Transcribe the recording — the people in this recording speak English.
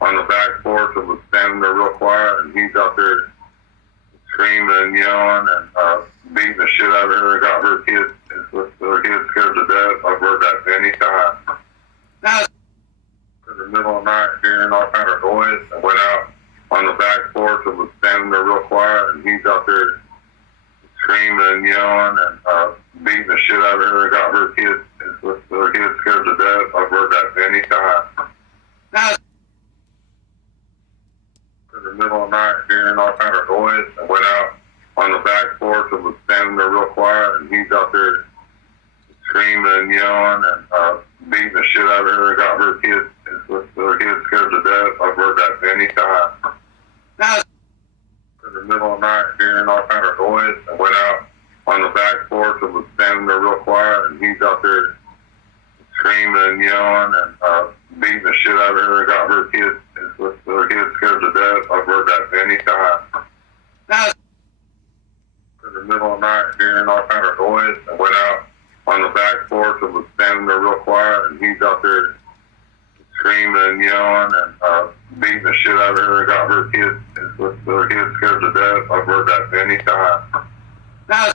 on the back porch and was standing there real quiet, and he's out there screaming and yelling and beating the shit out of her. Got her kids, her kids scared to death. I've heard that many times. Now, In the middle of the night, hearing all kind of noise, I went out on the back porch and was standing there real quiet, and he's out there screaming and yelling and beating the shit out of her. Got her kids, her kids scared to death. I've heard that many times. now, In the middle of the night, hearing all kind of noise, I went out on the back porch and was standing there real quiet, and he's out there screaming and yelling and beating the shit out of her. Got her kids, her kids scared to death. I've heard that many times. now, In the middle of the night, hearing all kind of noise, I went out on the back porch and was standing there real quiet, and he's out there screaming and yelling and beating the shit out of her. Got her kids, her kids scared to death. I've heard that many times. now, In the middle of the night, hearing all kind of noise, I went out on the back porch and was standing there real quiet, and he's out there screaming and yelling and beating the shit out of her. Got her kids, her kids scared to death. I've heard that many times. now.